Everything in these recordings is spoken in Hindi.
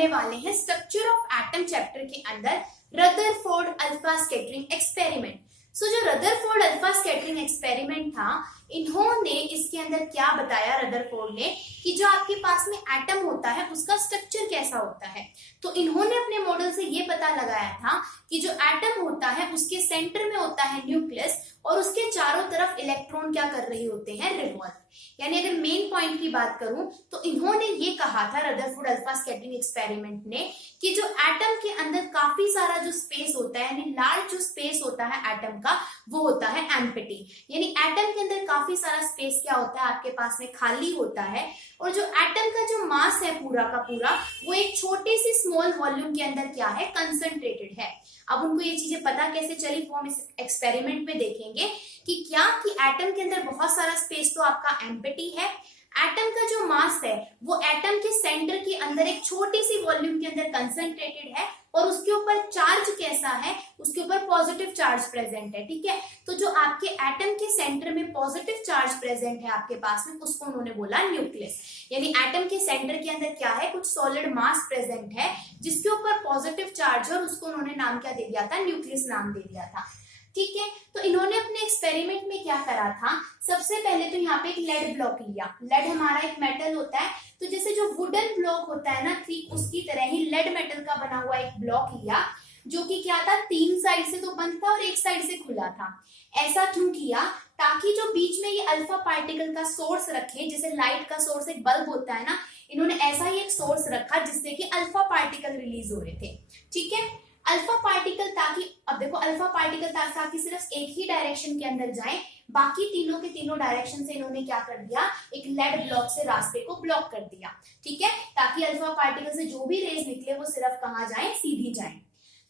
करने वाले हैं स्ट्रक्चर ऑफ एटम चैप्टर के अंदर रदरफोर्ड अल्फा स्कैटरिंग एक्सपेरिमेंट। जो रदरफोर्ड अल्फा स्कैटरिंग एक्सपेरिमेंट था, इन्होंने इसके अंदर क्या बताया रदरफोर्ड ने कि जो आपके पास में एटम होता है उसका स्ट्रक्चर कैसा होता है। तो इन्होंने अपने मॉडल से ये पता लगाया था कि जो एटम होता है उसके सेंटर में होता है न्यूक्लियस और उसके चारों तरफ इलेक्ट्रॉन क्या कर रहे होते हैं, रिवॉल्व। यानी अगर मेन पॉइंट की बात करूं तो इन्होंने ये कहा था रदरफोर्ड अल्फा स्कैटरिंग एक्सपेरिमेंट ने कि जो एटम के अंदर काफी सारा जो स्पेस होता है, यानी लार्ज जो स्पेस होता है एटम का, वो होता है एम्प्टी। यानी एटम के अंदर काफी सारा स्पेस क्या होता है, आपके पास में खाली होता है। और जो एटम का जो मास है पूरा का पूरा, वो एक छोटे से स्मॉल वॉल्यूम के अंदर क्या है, कंसंट्रेटेड है। अब उनको ये चीजें पता कैसे चली वो हम इस एक्सपेरिमेंट में देखेंगे कि क्या कि एटम के अंदर बहुत सारा स्पेस तो आपका एम्प्टी है। एटम का जो मास है वो एटम के सेंटर के अंदर एक छोटी सी वॉल्यूम के अंदर कंसंट्रेटेड है और उसके ऊपर चार्ज कैसा है, उसके ऊपर पॉजिटिव चार्ज प्रेजेंट है। ठीक है, तो जो आपके एटम के सेंटर में पॉजिटिव चार्ज प्रेजेंट है आपके पास में, उसको उन्होंने बोला न्यूक्लियस। यानी एटम के सेंटर के अंदर क्या है, कुछ सॉलिड मास प्रेजेंट है जिसके ऊपर पॉजिटिव चार्ज है और उसको उन्होंने नाम क्या दे दिया था, न्यूक्लियस नाम दे दिया था। ठीक है, तो इन्होंने अपने एक्सपेरिमेंट में क्या करा था, सबसे पहले तो यहाँ पे एक लेड ब्लॉक लिया। लेड हमारा एक मेटल होता है, तो जैसे जो वुडन ब्लॉक होता है ना, ठीक उसकी तरह ही लेड मेटल का बना हुआ एक ब्लॉक लिया, जो कि क्या था, 3 साइड से तो बंद था और 1 साइड से खुला था। ऐसा क्यों किया, ताकि जो बीच में ये अल्फा पार्टिकल का सोर्स रखे, जैसे लाइट का सोर्स एक बल्ब होता है ना, इन्होंने ऐसा ही एक सोर्स रखा जिससे कि अल्फा पार्टिकल रिलीज हो रहे थे। ठीक है, अल्फा पार्टिकल ताकि, अब देखो अल्फा पार्टिकल ताकि सिर्फ एक ही डायरेक्शन के अंदर जाए, बाकी तीनों के तीनों डायरेक्शन से इन्होंने क्या कर दिया, एक लेड ब्लॉक से रास्ते को ब्लॉक कर दिया। ठीक है, ताकि अल्फा पार्टिकल से जो भी रेज निकले वो सिर्फ कहाँ जाए, सीधी जाए।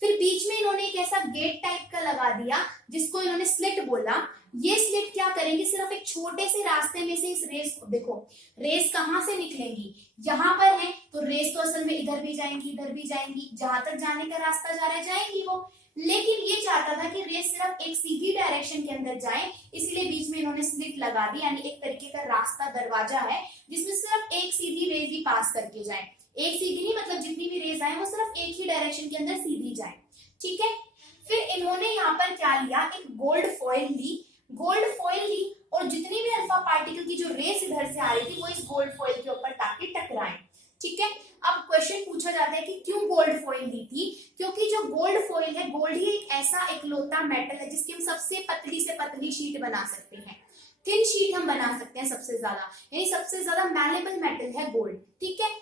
फिर बीच में इन्होंने एक ऐसा गेट टाइप का लगा दिया जिसको इन्होंने स्लिट बोला। ये स्लिट क्या करेंगे, सिर्फ एक छोटे से रास्ते में से इस रेस को, देखो रेस कहां से निकलेंगी, यहाँ पर है, तो रेस तो असल में इधर भी जाएंगी इधर भी जाएंगी, जहां तक जाने का रास्ता जा रहा है जाएंगी वो। लेकिन ये चाहता था कि रेस सिर्फ एक सीधी डायरेक्शन के अंदर जाए, इसलिए बीच में इन्होंने स्लिट लगा दी। यानी एक तरीके का रास्ता, दरवाजा है जिसमें सिर्फ एक सीधी रेस ही पास करके जाए। एक सीधी नहीं, मतलब जितनी भी रेज आए वो सिर्फ एक ही डायरेक्शन के अंदर सीधी जाए। ठीक है, फिर इन्होंने यहाँ पर क्या लिया, एक गोल्ड फॉइल ली। गोल्ड फॉइल ली और जितनी भी अल्फा पार्टिकल की जो रेस इधर से आ रही थी वो इस गोल्ड फॉइल के ऊपर ताकि टकराए। ठीक है, अब क्वेश्चन पूछा जाता है कि क्यों गोल्ड फॉइल ली थी, क्योंकि जो गोल्ड फॉइल है, गोल्ड ही एक ऐसा इकलौता मेटल है जिसकी हम सबसे पतली से पतली शीट बना सकते हैं। थिन शीट हम बना सकते हैं सबसे ज्यादा, यानी सबसे ज्यादा मैलेबल मेटल है गोल्ड। ठीक है,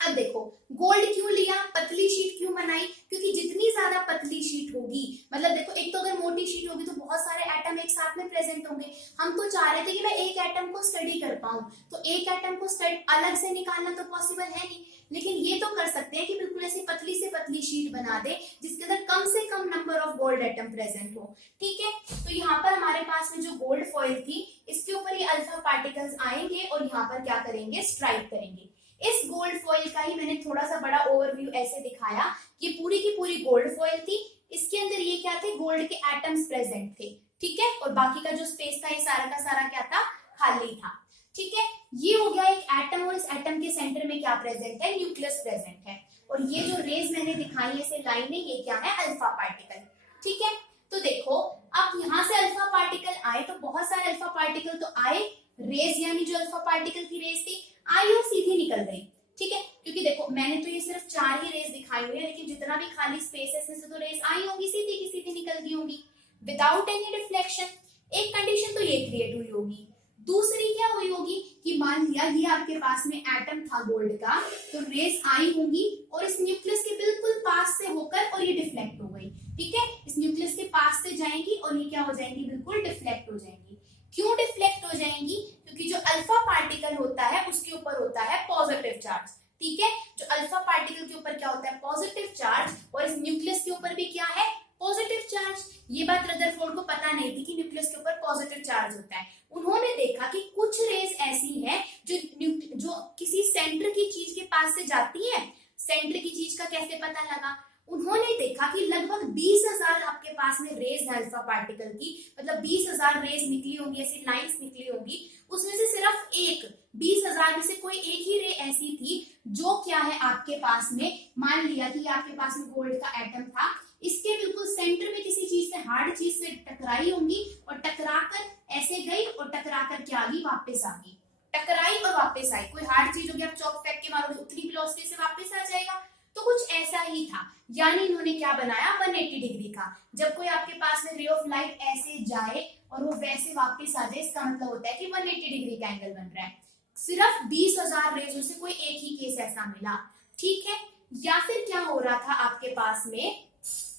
अब देखो गोल्ड क्यों लिया, पतली शीट क्यों बनाई, क्योंकि जितनी ज्यादा पतली शीट होगी, मतलब देखो एक तो अगर मोटी शीट होगी तो बहुत सारे एटम एक साथ में प्रेजेंट होंगे। हम तो चाह रहे थे कि मैं एक एटम को स्टडी कर पाऊं, तो एक एटम को अलग से निकालना तो पॉसिबल है नहीं, लेकिन ये तो कर सकते हैं कि बिल्कुल ऐसी पतली से पतली शीट बना दे जिसके अंदर कम से कम number of gold atom present हो। ठीक है, तो यहाँ पर हमारे पास में जो गोल्ड फॉइल थी, इसके ऊपर ये अल्फा पार्टिकल्स आएंगे और यहाँ पर क्या करेंगे, स्ट्राइक करेंगे। इस गोल्ड फॉइल का ही मैंने थोड़ा सा बड़ा ओवरव्यू ऐसे दिखाया कि पूरी की पूरी गोल्ड फॉइल थी, इसके अंदर ये क्या थे, गोल्ड के एटम्स प्रेजेंट थे। ठीक है, और बाकी का जो स्पेस था ये सारा का सारा क्या था, खाली था। ठीक है, ये हो गया एक एटम, और इस एटम के सेंटर में क्या प्रेजेंट है, न्यूक्लियस प्रेजेंट है। और ये जो रेज मैंने दिखाई ऐसे लाइनें, ये क्या है, अल्फा पार्टिकल। ठीक है, तो देखो अब यहाँ से अल्फा पार्टिकल आए तो बहुत सारे अल्फा पार्टिकल तो आए, रेज यानी जो अल्फा पार्टिकल की रेज थी आई और सीधी निकल गई। ठीक है, क्योंकि देखो मैंने तो ये सिर्फ 4 ही रेज दिखाई हुई है, लेकिन जितना भी खाली स्पेस है इसमें से तो रेज आई होंगी, सीधी की सीधी निकल गई होंगी विदाउट एनी रिफ्लेक्शन। एक कंडीशन तो ये क्रिएट हुई होगी। दूसरी क्या हुई होगी कि मान लिया ये आपके पास में एटम था गोल्ड का, तो रेज आई होंगी और इस न्यूक्लियस के बिल्कुल पास से होकर और ये डिफ्लेक्ट हो गई। ठीक है, इस न्यूक्लियस के पास से जाएंगी और ये क्या हो जाएंगी, बिल्कुल डिफ्लेक्ट हो जाएंगी। क्यों डिफ्लेक्ट हो जाएंगी, क्योंकि जो अल्फा पार्टिकल होता है उसके ऊपर होता है पॉजिटिव चार्ज। ठीक है, जो अल्फा पार्टिकल के ऊपर क्या होता है, पॉजिटिव चार्ज, और इस न्यूक्लियस के ऊपर भी क्या है, पॉजिटिव चार्ज। ये बात रदरफोर्ड को पता नहीं थी कि न्यूक्लियस के ऊपर पॉजिटिव चार्ज होता है। उन्होंने देखा कि कुछ रेज ऐसी हैं जो किसी सेंटर की चीज के पास से जाती है। सेंटर की चीज का कैसे पता लगा, उन्होंने देखा कि लगभग 20,000 आपके पास में रेज है अल्फा पार्टिकल की, मतलब 20,000 रेज निकली होंगी, ऐसी लाइंस निकली होंगी, उसमें से सिर्फ एक 20,000 में से कोई एक ही रे ऐसी थी जो क्या है आपके पास में, मान लिया कि आपके पास में गोल्ड का एटम था, इसके बिल्कुल सेंटर में किसी चीज से, हार्ड चीज से टकराई होंगी और टकराकर ऐसे गई और टकराकर क्या आ गई, वापस आ गई, टकराई और वापस आई। कोई हार्ड चीज होगी, आप चौक फेंक के मारोगे उतनी वेलोसिटी से वापस आ जाएगा, तो कुछ ऐसा ही था। यानी इन्होंने क्या बनाया, 180 डिग्री का। जब कोई आपके पास में रे ऑफ लाइट ऐसे जाए और वो वैसे वापस आ जाए, इसका मतलब होता है कि 180 डिग्री का एंगल बन रहा है। सिर्फ 20,000 रेजों से कोई एक ही केस ऐसा मिला, ठीक है। या फिर क्या हो रहा था आपके पास में,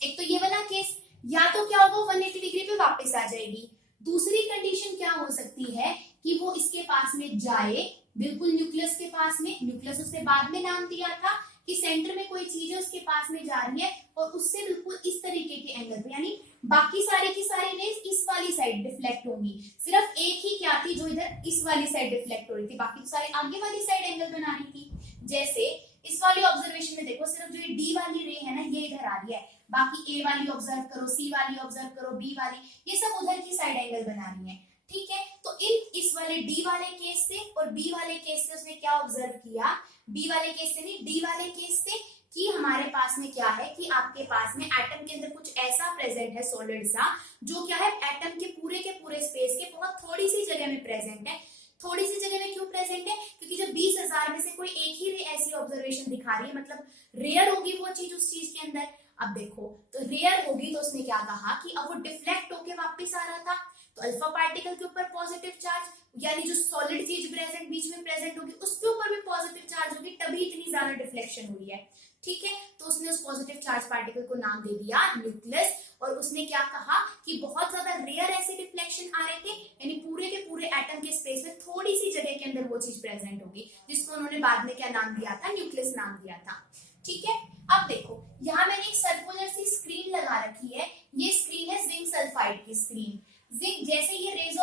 एक तो ये वाला केस, या तो क्या होगा 180 डिग्री पे वापस आ जाएगी। दूसरी कंडीशन क्या हो सकती है कि वो इसके पास में जाए, बिल्कुल न्यूक्लियस के पास में, न्यूक्लियस उसने बाद में नाम दिया था कि सेंटर में कोई चीज है उसके पास में जा रही है और उससे बिल्कुल इस तरीके के एंगल पे, यानी बाकी सारे की सारी रेज इस वाली साइड डिफ्लेक्ट होंगी, सिर्फ एक ही क्या थी जो इधर इस वाली साइड डिफ्लेक्ट हो रही थी, बाकी तो सारे आगे वाली साइड एंगल बना रही थी। जैसे इस वाली ऑब्जर्वेशन में देखो, सिर्फ जो ये डी वाली रे है ना, ये इधर आ रही है, बाकी ए वाली ऑब्जर्व करो, सी वाली ऑब्जर्व करो, बी वाली, ये सब उधर की साइड एंगल बना रही है, ठीक है। तो इस वाले डी वाले केस से और बी वाले केस से उसने क्या ऑब्जर्व किया, बी वाले केस से नहीं, डी वाले केस से, कि हमारे पास में क्या है कि आपके पास में एटम के अंदर कुछ ऐसा प्रेजेंट है सॉलिड सा, जो क्या है एटम के पूरे स्पेस के बहुत थोड़ी सी जगह में प्रेजेंट है। थोड़ी सी जगह में क्यों प्रेजेंट है, क्योंकि जब 20,000 में से कोई एक ही रे ऐसी ऑब्जर्वेशन दिखा रही है, मतलब रेयर होगी वो चीज उस चीज के अंदर। अब देखो, तो रेयर होगी तो उसने क्या कहा कि अब वो डिफ्लेक्ट होके वापस आ रहा था, तो अल्फा पार्टिकल के ऊपर पॉजिटिव चार्ज, यानी जो सॉलिड चीज प्रेजेंट बीच में प्रेजेंट होगी उसके ऊपर भी पॉजिटिव चार्ज होगी, तभी इतनी ज्यादा डिफ्लेक्शन हुई है, ठीक है। तो उसने उस पॉजिटिव चार्ज पार्टिकल को नाम दे दिया न्यूक्लियस, और उसने क्या कहा कि बहुत ज्यादा रेयर ऐसे डिफ्लेक्शन आ रहे थे, यानी पूरे के पूरे एटम के स्पेस में थोड़ी सी जगह के अंदर वो चीज प्रेजेंट होगी, जिसको उन्होंने बाद में क्या नाम दिया था, न्यूक्लियस नाम दिया था, ठीक है। अब देखो, यहाँ मैंने एक सर्कुलर सी स्क्रीन लगा रखी है, ये स्क्रीन है जिंक सल्फाइड की स्क्रीन। जिंक, जैसे ये रेज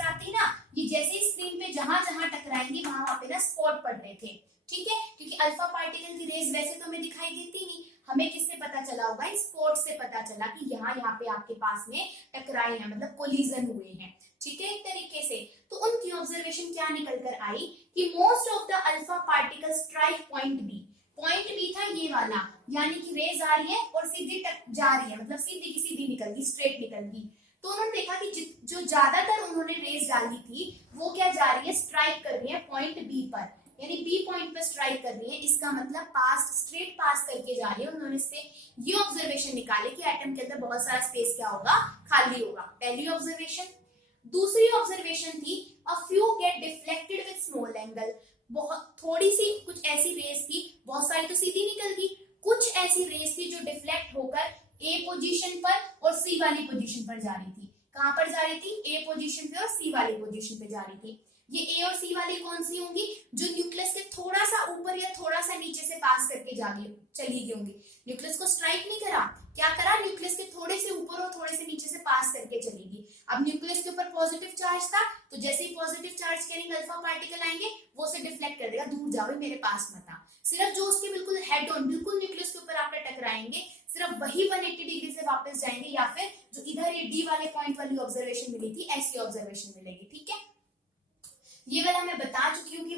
आती ना, ये जैसे ही स्क्रीन पे जहां जहां टकराएंगी वहां पे ना स्पॉट पड़ रहे थे, ठीक है, क्योंकि अल्फा पार्टिकल की रेज वैसे तो हमें दिखाई देती नहीं, हमें किससे पता चला होगा, इस स्पॉट से पता चला कि यहाँ पे आपके पास में टकराए हैं, मतलब कोलिजन हुए हैं, ठीक है, एक तरीके से। तो उनकी ऑब्जर्वेशन क्या निकल कर आई कि most of the alpha particle strike point B. Point B था ये वाला, यानी कि रेज आ रही है और सीधी जा रही है, मतलब सीधी की सीधी निकल गई, स्ट्रेट निकल गई। तो उन्होंने देखा कि जो ज्यादातर उन्होंने रेज डाली थी वो क्या जा रही है, स्ट्राइक कर रही है पॉइंट बी पर, यानी बी पॉइंट पर स्ट्राइक कर रही है, इसका मतलब पास, स्ट्रेट पास करके जा रही है। उन्होंने इससे ये ऑब्जर्वेशन निकाले कि एटम के अंदर बहुत सारा स्पेस क्या होगा, खाली होगा, पहली ऑब्जर्वेशन। दूसरी ऑब्जर्वेशन थी a few get deflected with small angle, बहुत थोड़ी सी कुछ ऐसी रेस थी, बहुत सारी तो सीधी निकल गई, कुछ ऐसी रेस थी जो डिफ्लेक्ट होकर ए पोजीशन पर और सी वाली पोजीशन पर जा रही थी। कहां पर जा रही थी, ए पोजीशन पे और सी वाली पोजीशन पे जा रही थी। ये ए और सी वाली कौन सी होंगी, जो न्यूक्लियस के थोड़ा सा ऊपर या थोड़ा सा नीचे से पास करके चली गई होंगी। न्यूक्लियस को स्ट्राइक नहीं करा, क्या करा, न्यूक्लियस के थोड़े से ऊपर और थोड़े से नीचे से पास करके चलेगी। अब न्यूक्लियस के ऊपर पॉजिटिव चार्ज था, तो जैसे ही positive charge carrying alpha particle आएंगे वो उसे डिफ्लेक्ट कर देगा, दूर जाओ मेरे पास मत आ। सिर्फ जो उसके बिल्कुल हेड ऑन, बिल्कुल न्यूक्लियस के ऊपर आकर टकराएंगे, सिर्फ वही 180 डिग्री से वापस जाएंगे, या फिर जो इधर ये डी वाले पॉइंट वाली ऑब्जर्वेशन मिली थी, ऐसी ऑब्जर्वेशन मिलेगी, ठीक है। ये वाला मैं बता चुकी हूँ कि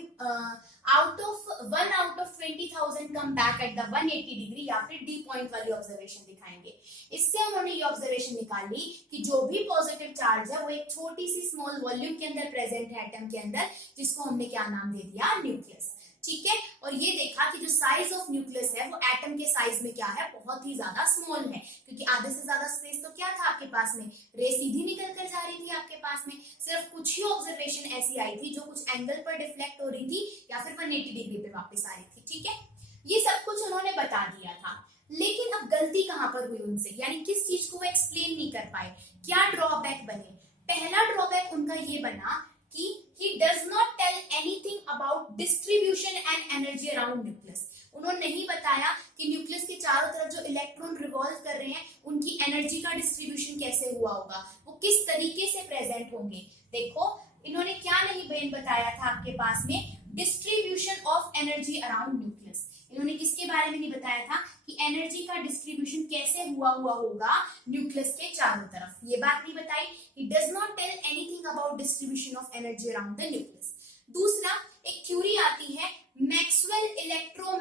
out of 20,000 come back at the 180 degree, या फिर डी पॉइंट वाली ऑब्जर्वेशन दिखाएंगे। इससे उन्होंने ये ऑब्जर्वेशन निकाली कि जो भी पॉजिटिव चार्ज है वो एक छोटी सी स्मॉल वॉल्यूम के अंदर प्रेजेंट है एटम के अंदर, जिसको हमने क्या नाम दे दिया, न्यूक्लियस, ठीक है। और ये देखा कि जो साइज ऑफ न्यूक्लियस है वो एटम के साइज में क्या है, बहुत ही ज्यादा स्मॉल है, क्योंकि आधे से ज्यादा स्पेस तो क्या था आपके पास में, रे सीधी निकल कर जा रही थी आपके पास में, सिर्फ कुछ ही ऑब्जर्वेशन ऐसी आई थी जो कुछ एंगल पर डिफ्लेक्ट हो रही थी या फिर 180 डिग्री पे वापस आ रही थी, ठीक है। ये सब कुछ उन्होंने बता दिया था, लेकिन अब गलती कहां पर हुई उनसे, यानी किस चीज को वो एक्सप्लेन नहीं कर पाए, क्या ड्रॉबैक बने। पहला ड्रॉबैक उनका ये बना कि he does not tell anything about distribution and energy around nucleus। उन्होंने नहीं बताया कि न्यूक्लियस के चारों तरफ जो इलेक्ट्रॉन रिवॉल्व कर रहे हैं उनकी एनर्जी का डिस्ट्रीब्यूशन कैसे हुआ होगा, वो किस तरीके से प्रेजेंट होंगे। देखो, इन्होंने क्या नहीं बताया था आपके पास में, distribution of energy around nucleus. इन्होंने किसके बारे में नहीं बताया था कि एनर्जी का डिस्ट्रीब्यूशन कैसे हुआ होगा न्यूक्लियस के चारों तरफ, ये बात नहीं बताई। He does not tell anything about distribution of energy around the nucleus। दूसरा, एक थ्योरी आती है Maxwell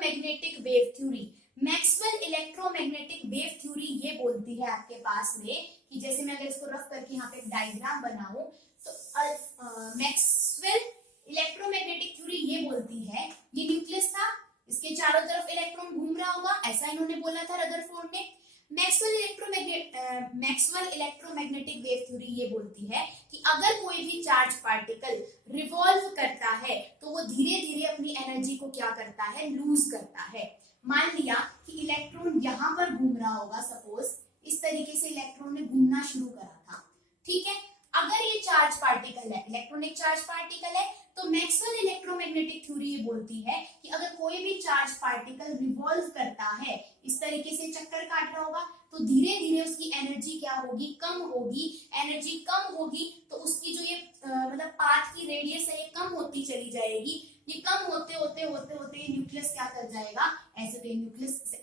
electromagnetic wave theory. Maxwell electromagnetic wave theory ये बोलती है आपके पास में कि जैसे मैं अगर इसको रफ करके यहाँ पे एक डायग्राम बनाऊं तो मैक्सवेल इलेक्ट्रोमैग्नेटिक थ्योरी ये बोलती है, ये न्यूक्लियस था, इसके चारों तरफ इलेक्ट्रॉन घूम रहा होगा, ऐसा इन्होंने बोला था रदरफोर्ड ने। मैक्सवेल इलेक्ट्रोमैग्नेटिक वेव थ्योरी ये बोलती है कि अगर कोई भी चार्ज पार्टिकल रिवॉल्व करता है तो वो धीरे धीरे अपनी एनर्जी को क्या करता है, लूज करता है। मान लिया कि इलेक्ट्रॉन यहाँ पर घूम रहा होगा, सपोज इस तरीके से इलेक्ट्रॉन ने घूमना शुरू करा था, ठीक है। अगर ये चार्ज पार्टिकल है, इलेक्ट्रॉनिक चार्ज पार्टिकल है, तो मैक्सवेल इलेक्ट्रोमैग्नेटिक थ्योरी ये बोलती है कि अगर कोई भी चार्ज पार्टिकल रिवॉल्व करता है, इस तरीके से चक्कर काट रहा होगा, तो धीरे धीरे उसकी एनर्जी क्या होगी, कम होगी। एनर्जी कम होगी तो उसकी जो ये मतलब पाथ की रेडियस है ये कम होती चली जाएगी। ये कम होते होते होते होते ये न्यूक्लियस क्या कर जाएगा, ऐसे तो न्यूक्लियस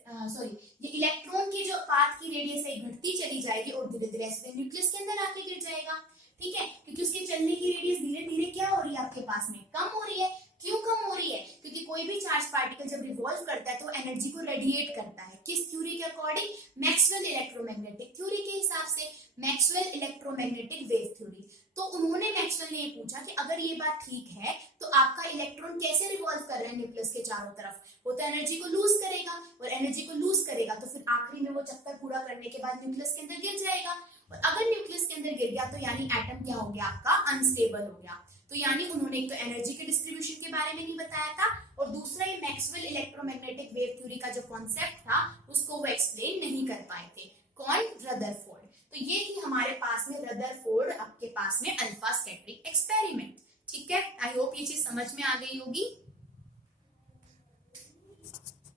ये इलेक्ट्रॉन की जो पाथ की रेडियस है घटती चली जाएगी और धीरे धीरे ऐसे न्यूक्लियस के अंदर आके गिर जाएगा, ठीक है। क्योंकि उसके चलने की रेडियस धीरे धीरे क्या हो रही है आपके पास में, कम हो रही है। क्यों कम हो रही है, क्योंकि कोई भी चार्ज पार्टिकल जब रिवॉल्व करता है तो एनर्जी को रेडिएट करता है। किस थ्योरी के अकॉर्डिंग, मैक्सवेल इलेक्ट्रोमैग्नेटिक थ्योरी के हिसाब से, मैक्सवेल इलेक्ट्रोमैग्नेटिक वेव थ्योरी। तो उन्होंने मैक्सवेल ने ये पूछा कि अगर ये बात ठीक है तो आपका इलेक्ट्रॉन कैसे रिवॉल्व कर रहा है न्यूक्लियस के चारों तरफ, वो तो एनर्जी को लूज करेगा, और एनर्जी को लूज करेगा तो फिर आखिरी में वो चक्कर पूरा करने के बाद न्यूक्लियस के अंदर गिर जाएगा, और अगर न्यूक्लियस के अंदर गिर गया तो यानी एटम क्या हो गया आपका, अनस्टेबल हो गया। तो यानी उन्होंने एक तो एनर्जी के डिस्ट्रीब्यूशन के बारे में नहीं बताया था, और दूसरा ये मैक्सवेल इलेक्ट्रोमैग्नेटिक वेव थ्योरी का जो कॉन्सेप्ट था उसको वो एक्सप्लेन नहीं कर पाए थे। कौन, रदरफोर्ड। तो ये थी हमारे पास में रदरफोर्ड आपके पास में अल्फा स्कैटरिंग एक्सपेरिमेंट, ठीक है। आई होप ये चीज समझ में आ गई होगी।